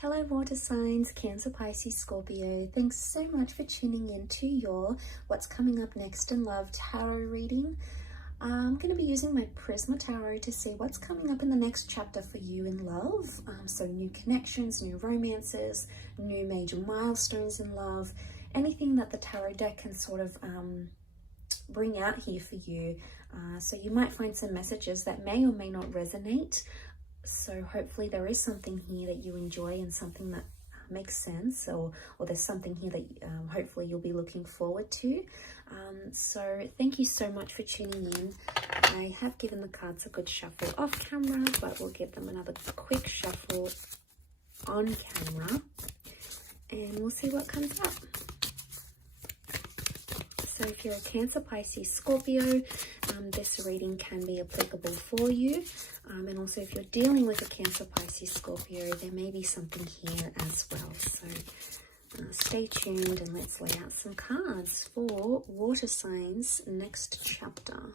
Hello water signs, Cancer, Pisces, Scorpio. Thanks so much for tuning in to your What's Coming Up Next in Love tarot reading. I'm going to be using my Prisma Tarot to see what's coming up in the next chapter for you in love. So new connections, new romances, new major milestones in love, anything that the tarot deck can sort of bring out here for you. So you might find some messages that may or may not resonate. So hopefully there is something here that you enjoy and something that makes sense, or there's something here that hopefully you'll be looking forward to. So thank you so much for tuning in. I have given the cards a good shuffle off camera, but we'll give them another quick shuffle on camera and we'll see what comes up. So if you're a Cancer, Pisces, Scorpio, this reading can be applicable for you. And also if you're dealing with a Cancer, Pisces, Scorpio, there may be something here as well. So stay tuned and let's lay out some cards for water signs next chapter.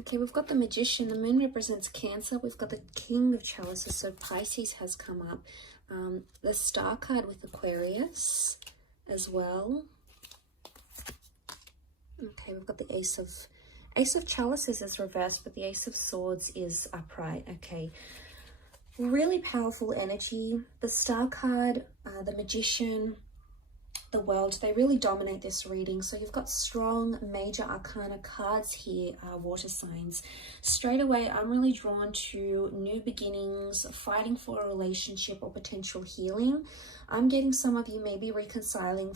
Okay, we've got the Magician. The Moon represents Cancer. We've got the King of Chalices, so Pisces has come up. The Star card with Aquarius as well. Okay, we've got the Ace of Chalices is reversed, but the Ace of Swords is upright. Okay, really powerful energy. The Star card, the Magician, the World, they really dominate this reading. So you've got strong major arcana cards here, water signs. Straight away, I'm really drawn to new beginnings, fighting for a relationship or potential healing. I'm getting some of you maybe reconciling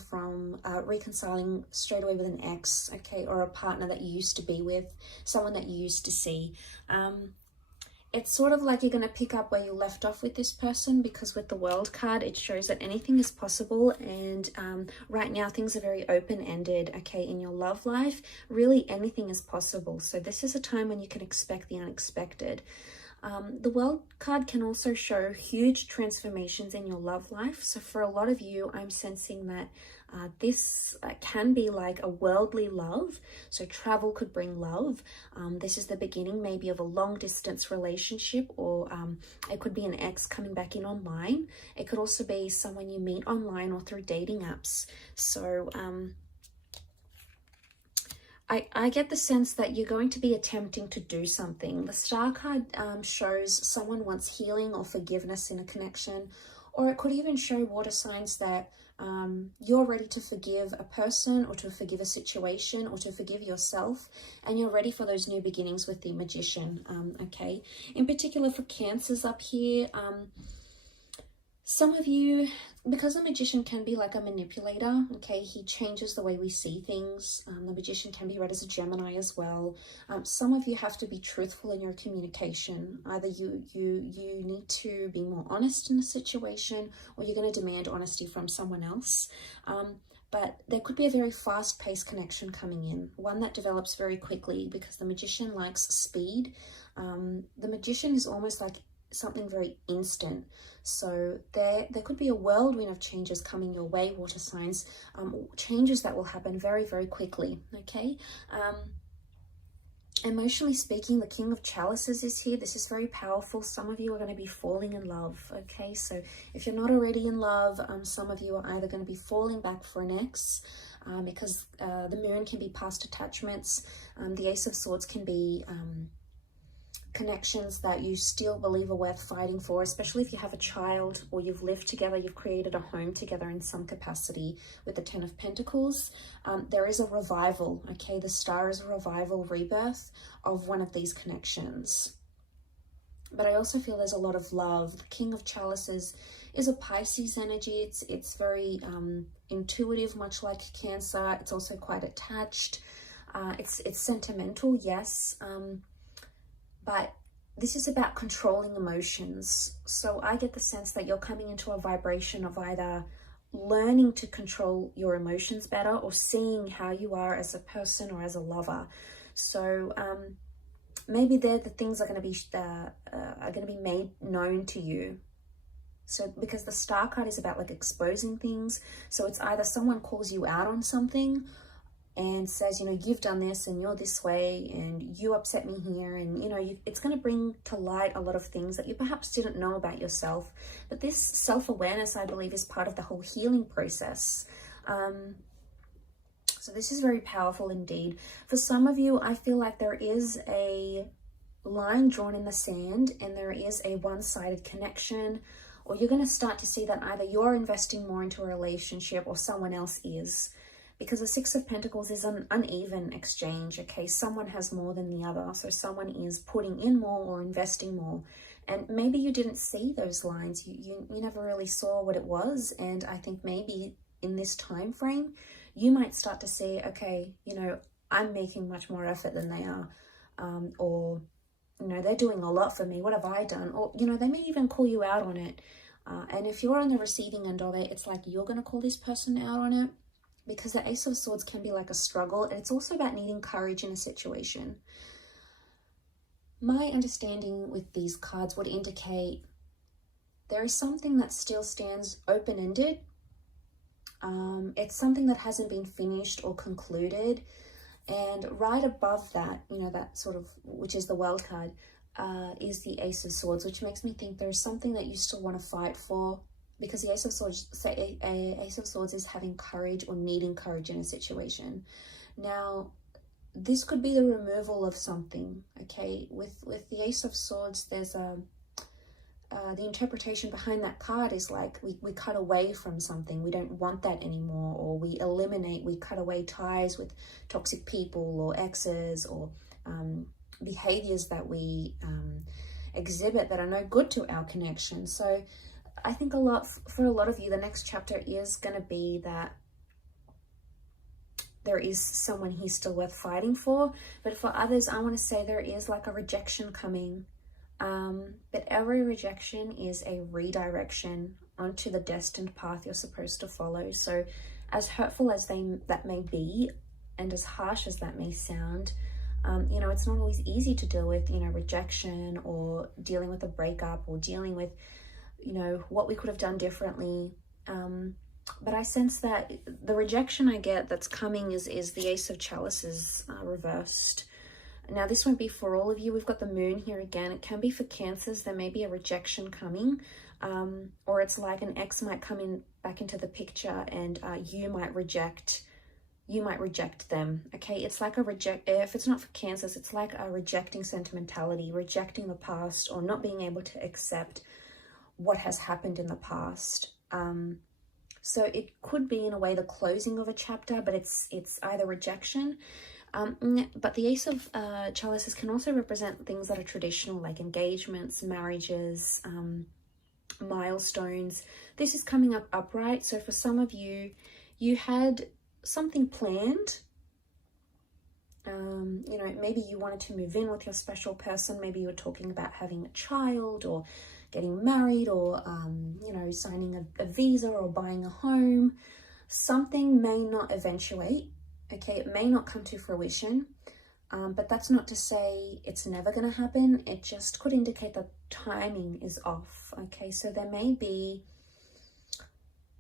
straight away with an ex, okay, or a partner that you used to be with, someone that you used to see. It's sort of like you're going to pick up where you left off with this person, because with the World card, it shows that anything is possible. And right now, things are very open-ended, okay, in your love life. Really, anything is possible. So this is a time when you can expect the unexpected. The World card can also show huge transformations in your love life. So for a lot of you, I'm sensing that this can be like a worldly love. So travel could bring love. This is the beginning maybe of a long distance relationship, or it could be an ex coming back in online. It could also be someone you meet online or through dating apps. So I get the sense that you're going to be attempting to do something. The Star card shows someone wants healing or forgiveness in a connection, or it could even show water signs that you're ready to forgive a person, or to forgive a situation, or to forgive yourself, and you're ready for those new beginnings with the Magician. Okay, in particular for Cancers up here, some of you, because the Magician can be like a manipulator, okay, he changes the way we see things. The Magician can be read as a Gemini as well. Some of you have to be truthful in your communication. Either you need to be more honest in a situation, or you're going to demand honesty from someone else. But there could be a very fast-paced connection coming in, one that develops very quickly, because the Magician likes speed. The Magician is almost like something very instant. So there could be a whirlwind of changes coming your way, water signs, changes that will happen very, very quickly, okay? Emotionally speaking, the King of Chalices is here. This is very powerful. Some of you are going to be falling in love, okay? So if you're not already in love, some of you are either going to be falling back for an ex, because the Moon can be past attachments. The Ace of Swords can be connections that you still believe are worth fighting for, especially if you have a child or you've lived together, you've created a home together in some capacity. With the Ten of Pentacles, there is a revival, okay? The Star is a revival, rebirth of one of these connections. But I also feel there's a lot of love. The King of Chalices is a Pisces energy. It's very intuitive, much like Cancer. It's also quite attached. It's sentimental, yes. But this is about controlling emotions. So I get the sense that you're coming into a vibration of either learning to control your emotions better, or seeing how you are as a person or as a lover. So maybe the things are going to be made known to you. So because the Star card is about like exposing things. So it's either someone calls you out on something, and says, you know, you've done this and you're this way and you upset me here. And, you know, it's going to bring to light a lot of things that you perhaps didn't know about yourself. But this self-awareness, I believe, is part of the whole healing process. So this is very powerful indeed. For some of you, I feel like there is a line drawn in the sand and there is a one-sided connection, or you're going to start to see that either you're investing more into a relationship or someone else is. Because the Six of Pentacles is an uneven exchange, okay? Someone has more than the other. So someone is putting in more or investing more. And maybe you didn't see those lines. You never really saw what it was. And I think maybe in this time frame, you might start to see, okay, you know, I'm making much more effort than they are. Or, you know, they're doing a lot for me. What have I done? Or, you know, they may even call you out on it. And if you're on the receiving end of it, it's like you're going to call this person out on it. Because the Ace of Swords can be like a struggle. And it's also about needing courage in a situation. My understanding with these cards would indicate there is something that still stands open-ended. It's something that hasn't been finished or concluded. And right above that, you know, that sort of, which is the World card, is the Ace of Swords, which makes me think there's something that you still want to fight for. Because the Ace of Swords, say Ace of Swords is having courage or needing courage in a situation. Now, this could be the removal of something, okay? With the Ace of Swords, there's the interpretation behind that card is like we cut away from something. We don't want that anymore, or we eliminate, we cut away ties with toxic people or exes or behaviors that we exhibit that are no good to our connection. So I think for a lot of you, the next chapter is going to be that there is someone here still worth fighting for. But for others, I want to say there is like a rejection coming. But every rejection is a redirection onto the destined path you're supposed to follow. So as hurtful as that may be, and as harsh as that may sound, you know, it's not always easy to deal with, you know, rejection or dealing with a breakup or dealing with, you know, what we could have done differently. But I sense that the rejection I get that's coming is the Ace of Chalices reversed. Now, this won't be for all of you. We've got the Moon here again. It can be for Cancers. There may be a rejection coming. Or it's like an ex might come in back into the picture and you might reject them. Okay, it's like if it's not for Cancers, it's like a rejecting sentimentality, rejecting the past, or not being able to accept what has happened in the past. So it could be in a way the closing of a chapter, but it's either rejection. But the Ace of Chalices can also represent things that are traditional, like engagements, marriages, milestones. This is coming up upright. So for some of you, you had something planned. You know, maybe you wanted to move in with your special person. Maybe you were talking about having a child or getting married or, you know, signing a visa or buying a home. Something may not eventuate. Okay, it may not come to fruition, but that's not to say it's never going to happen. It just could indicate that timing is off. Okay, so there may be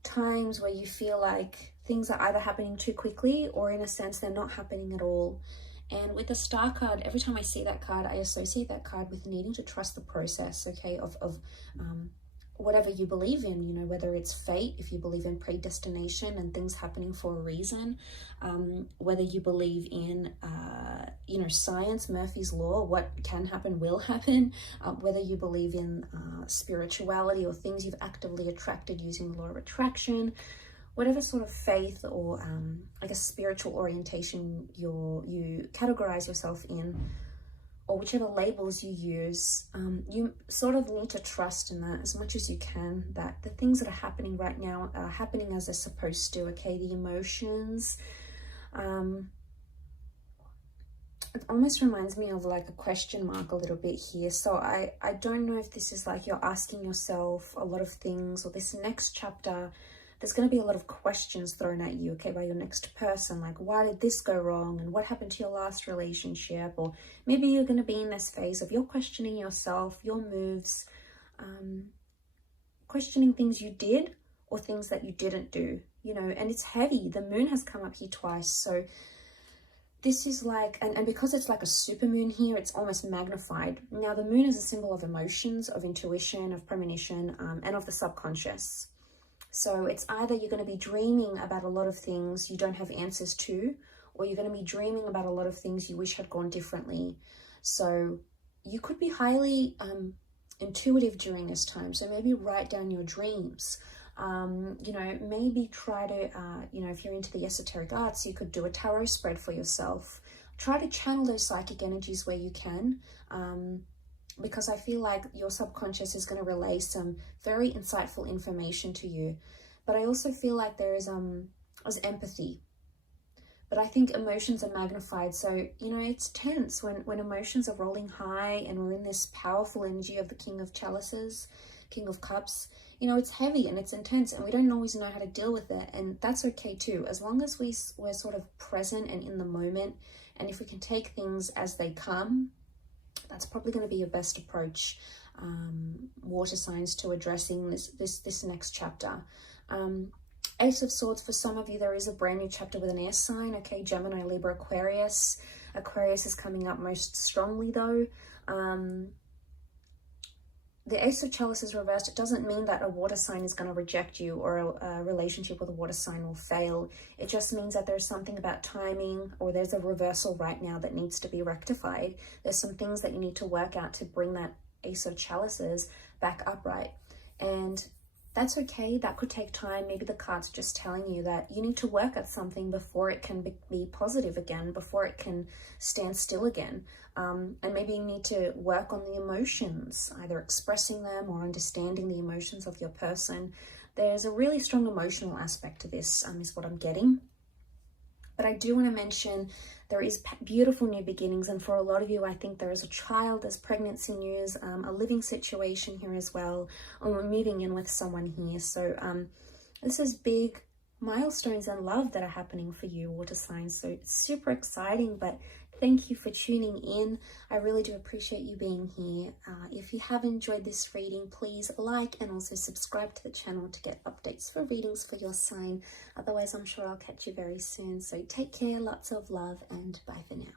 times where you feel like things are either happening too quickly or in a sense they're not happening at all. And with the Star card, every time I see that card, I associate that card with needing to trust the process, okay, of whatever you believe in, you know, whether it's fate, if you believe in predestination and things happening for a reason, whether you believe in, you know, science, Murphy's Law, what can happen will happen, whether you believe in spirituality or things you've actively attracted using the law of attraction, whatever sort of faith or, I guess, spiritual orientation you categorize yourself in, or whichever labels you use, you sort of need to trust in that as much as you can, that the things that are happening right now are happening as they're supposed to, okay? The emotions, it almost reminds me of like a question mark a little bit here. So I don't know if this is like you're asking yourself a lot of things, or this next chapter, there's going to be a lot of questions thrown at you, okay, by your next person, like, why did this go wrong, and what happened to your last relationship? Or maybe you're going to be in this phase of you're questioning yourself, your moves, questioning things you did or things that you didn't do, you know, and it's heavy. The Moon has come up here twice, so this is like, and because it's like a super moon here, it's almost magnified. Now, the moon is a symbol of emotions, of intuition, of premonition, and of the subconscious. So it's either you're going to be dreaming about a lot of things you don't have answers to, or you're going to be dreaming about a lot of things you wish had gone differently. So you could be highly intuitive during this time. So maybe write down your dreams. You know, maybe try to, you know, if you're into the esoteric arts, you could do a tarot spread for yourself. Try to channel those psychic energies where you can, because I feel like your subconscious is going to relay some very insightful information to you. But I also feel like there is empathy. But I think emotions are magnified. So, you know, it's tense when emotions are rolling high and we're in this powerful energy of the King of Chalices, King of Cups. You know, it's heavy and it's intense and we don't always know how to deal with it. And that's okay too, as long as we're sort of present and in the moment. And if we can take things as they come, that's probably going to be your best approach, water signs, to addressing this next chapter. Ace of Swords, for some of you, there is a brand new chapter with an air sign. Okay, Gemini, Libra, Aquarius. Aquarius is coming up most strongly though. The Ace of Chalices reversed, it doesn't mean that a water sign is going to reject you or a relationship with a water sign will fail. It just means that there's something about timing, or there's a reversal right now that needs to be rectified. There's some things that you need to work out to bring that Ace of Chalices back upright. And that's okay. That could take time. Maybe the card's just telling you that you need to work at something before it can be positive again, before it can stand still again. And maybe you need to work on the emotions, either expressing them or understanding the emotions of your person. There's a really strong emotional aspect to this, is what I'm getting. But I do want to mention there is beautiful new beginnings. And for a lot of you, I think there is a child, there's pregnancy news, a living situation here as well. Or we're moving in with someone here. So this is big milestones in love that are happening for you, water signs. So it's super exciting, but thank you for tuning in. I really do appreciate you being here. If you have enjoyed this reading, please like and also subscribe to the channel to get updates for readings for your sign. Otherwise, I'm sure I'll catch you very soon. So take care, lots of love, and bye for now.